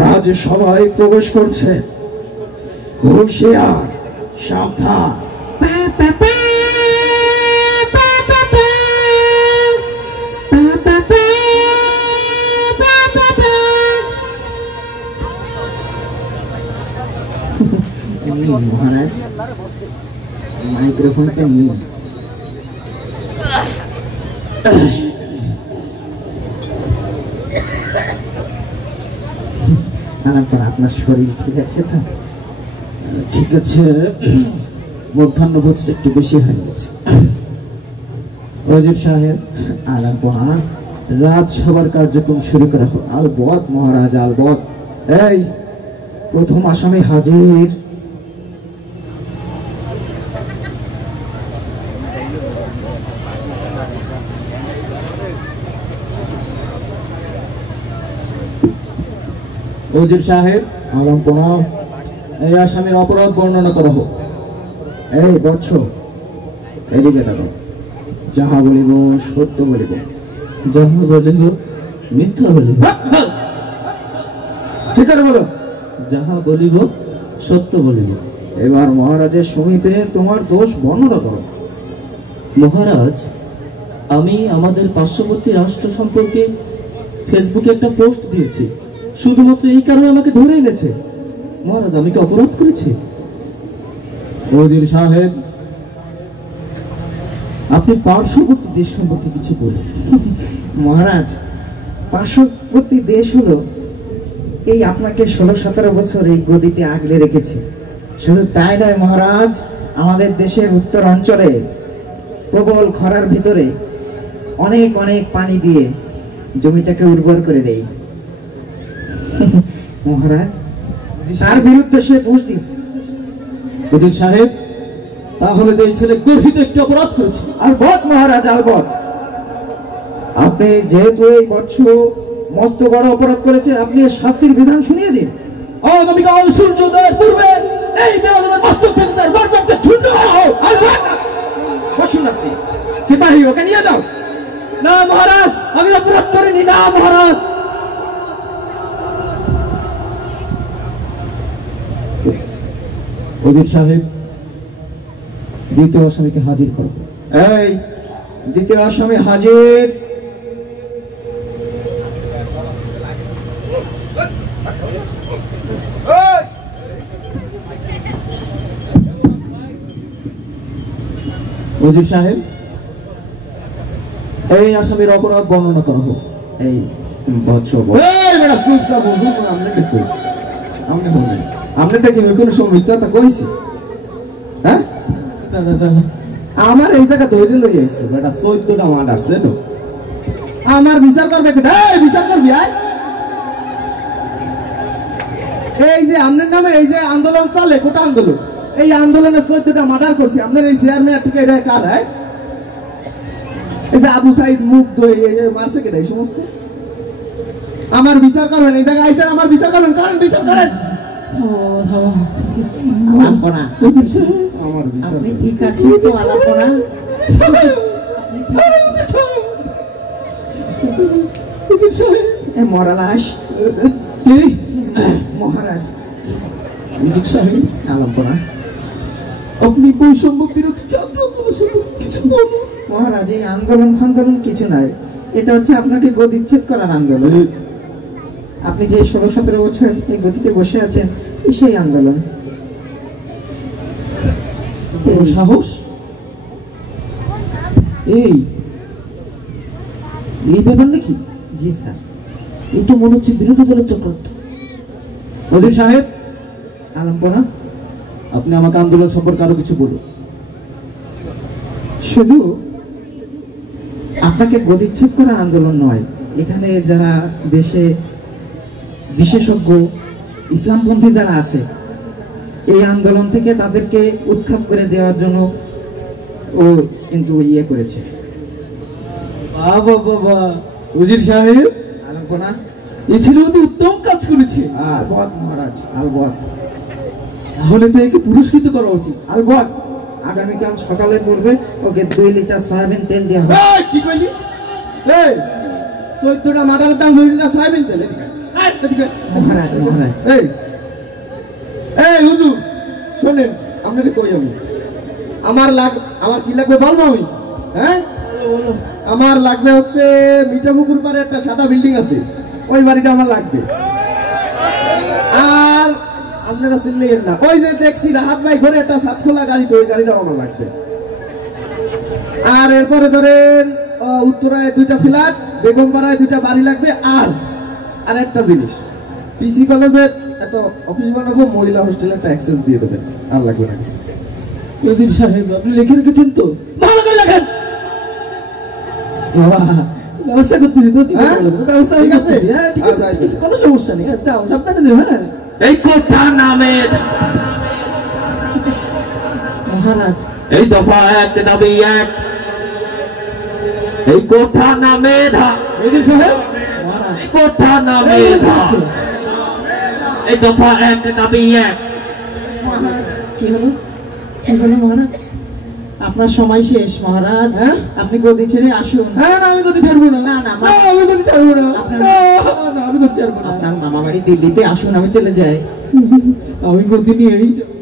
রাজসভায় প্রবেশ করছে। হুঁশিয়ার, সাবধান। মহারাজ, মাইক্রোফোনটা নিয়ে আপনার শরীর ঠিক আছে তো? ঠিক আছে, মধ্যাহ্নভোজটা একটু বেশি হয়ে গেছে। ওজির সাহেব, আলাপনা রাজসভার কার্যক্রম শুরু করা হোক। আলবত মহারাজ, আলবত। এই প্রথম আসামি হাজির। ওজির সাহেব, আলপনা এই আসামির অপরাধ বর্ণনা করা হোক। এই বৎস, এদিকে দেখো। যাহা বলিব সত্য বলিব, যাহা বলিব মিথ্যা বলিব। ঠিক আছে বলো। যাহা বলিব সত্য বলিব। এবার মহারাজের সমীপে তোমার দোষ বর্ণনা করো। মহারাজ, আমি আমাদের পার্শ্ববর্তী রাষ্ট্র সম্পর্কে ফেসবুকে একটা পোস্ট দিয়েছি। শুধুমাত্র এই কারণে আমাকে ধরে এনেছে। মহারাজ, আমি কি অপরাধ করেছি? ওজির সাহেব, আপনি পার্শ্ববর্তী দেশ সম্পর্কে কিছু বলুন। মহারাজ, পার্শ্ববর্তী দেশ হলো এই আপনাকে 16-17 বছর এই গদিতে আগলে রেখেছে। শুধু তাই নয় মহারাজ, আমাদের দেশের উত্তর অঞ্চলে প্রবল খরার ভিতরে অনেক অনেক পানি দিয়ে জমিটাকে উর্বর করে দেয় মহারাজ। তার বিরুদ্ধে সে পোস্ট দিয়েছে। ওজির সাহেব, তাহলে এই ছেলে গর্হিত একটি অপরাধ করেছে। আলবত মহারাজ, আলবত। আপনি যেহেতু এই বৎস মস্ত বড় অপরাধ করেছে, আপনি শাস্তির বিধান শুনিয়ে দিন। আগামীকাল সূর্যোদয়ের পূর্বে এই বেয়াদবের মস্তক ভেঙে তার গর্দনকে ছুঁড়ে দাও। বসুন আপনি। সিপাহী, ওকে নিয়ে যাও। না মহারাজ, আমি অপরাধ করিনি। না মহারাজ। ওজির সাহেব, দ্বিতীয় আসামিকে হাজির করো। এই দ্বিতীয় আসামি হাজির। ওজির সাহেব, এই আসামির অপরাধ বর্ণনা করা হোক। এই আপনি দেখি কোনো সময় মিথ্যাটা কইছি? হ্যাঁ, আমার এই জায়গা ধরে লই আইছে বেটা। 14টা মাঠ আসছে তো, আমার বিচার করবে কেটা? এই বিচার করবি? এই যে আপনার নামে এই যে আন্দোলন চলে, কোটা আন্দোলন, এই আন্দোলনে 14টা মার্ডার করছে আপনার এই চেয়ারম্যান থেকে। এটা কার? হয় এই যে আবু সাইদ মুগ্ধ মারছে কেটা? এই সমস্ত আমার বিচার করবেন। এই জায়গায় আইসেন, আমার বিচার করবেন। কারণ বিচার করেন। আপনি ঠিক আছে তো? আলাপনা মরা লাশ মহারাজ। আলাপনা, আপনি বৈষম্য বিরোধী ছাত্র কিছু বলুন। মহারাজ, এই আন্দোলন ফান্দোলন কিছু নাই। এটা হচ্ছে আপনাকে গদিচ্ছেদ করার আন্দোলন। আপনি যে 16-17 বছর এই গদিতে বসে আছেন, সেই আন্দোলন। সাহস! এই ব্যাপার নাকি? জি স্যার। এই তো মনে হচ্ছে বিরোধী দলের চক্রান্ত। ওজির সাহেব, আলম্পনা, আপনি আমাকে আন্দোলন সম্পর্কে আরো কিছু বলুন। শুধু আপনাকে গদিচ্ছেদ করার আন্দোলন নয়, এখানে যারা দেশে বিশেষজ্ঞ ইসলামপন্থী যারা আছে, এই আন্দোলন থেকে তাদেরকে উৎখাত করে দেওয়ার জন্য ও কিন্তু ইয়ে করেছে। বাবা বাবা, উজির সাহেব, আলপনা, এই ছিল অতি উত্তম কাজ করেছে। আলবত মহারাজ, আলবত। তাহলে তো একে পুরস্কৃত করা উচিত। আলবত, আগামীকাল সকালে পূর্বে ওকে 2 লিটার সয়াবিন তেল দেওয়া হবে। কি কইলি? এই 14টা মাটার দাম 2 লিটার সয়াবিন তেল? এদিকে মহারাজ মহারাজ এই এই হুজুর শোনেন আপনাকে কই আমি আমার কি লাগবে বলবো আমি হ্যাঁ আমার লাগবে হচ্ছে মিঠাপুকুর পারে একটা সাদা বিল্ডিং আছে ওই বাড়িটা আমার লাগবে আর আপনারা চিনলেন না ওই যে দেখছি রাহাত ভাই ঘরে একটা সাতখোলা গাড়ি তো ওই গাড়িটাও আমার লাগবে আর এরপরে ধরেন উত্তরায় 2টা ফ্ল্যাট বেগমপাড়ায় 2টা বাড়ি লাগবে আর একটা জিনিস পিসি কলেজে একটা অফিস বানাবো মহিলা হোস্টেলে একটা অ্যাক্সেস দিয়ে দেবেন আর লাগবে না কিছু নদীর সাহেব আপনি লিখে রেখেছেন তো ভালো করে লেখেন বাবা ব্যবস্থা করতেছি তো হ্যাঁ? ব্যবস্থা ঠিক আছে? করতেছি হ্যাঁ ঠিক আছে আচ্ছা, আচ্ছা। কোনো সমস্যা নেই যাও সাবধানে যাও হ্যাঁ এই কোঠা নামের মহারাজ এই দফা 1 দাবি 1 এই কোঠা নামের নদীর সাহেব মহারাজ এই কোঠা নামের এই দফা 1 দাবি 1 মহারাজ কি হলো মহারাজ আপনার সময় শেষ মহারাজ হ্যাঁ? আপনি গদি ছেড়ে আসুন না না আমি গতি ছাড়বো না না, না, না আমি গতি ছাড়বো না আপনার- না, না, আমি গতি ছাড়বো না আপনার মামা বাড়ি দিল্লিতে আসুন আমি চলে যাই আমি গতি নিয়েই যাবো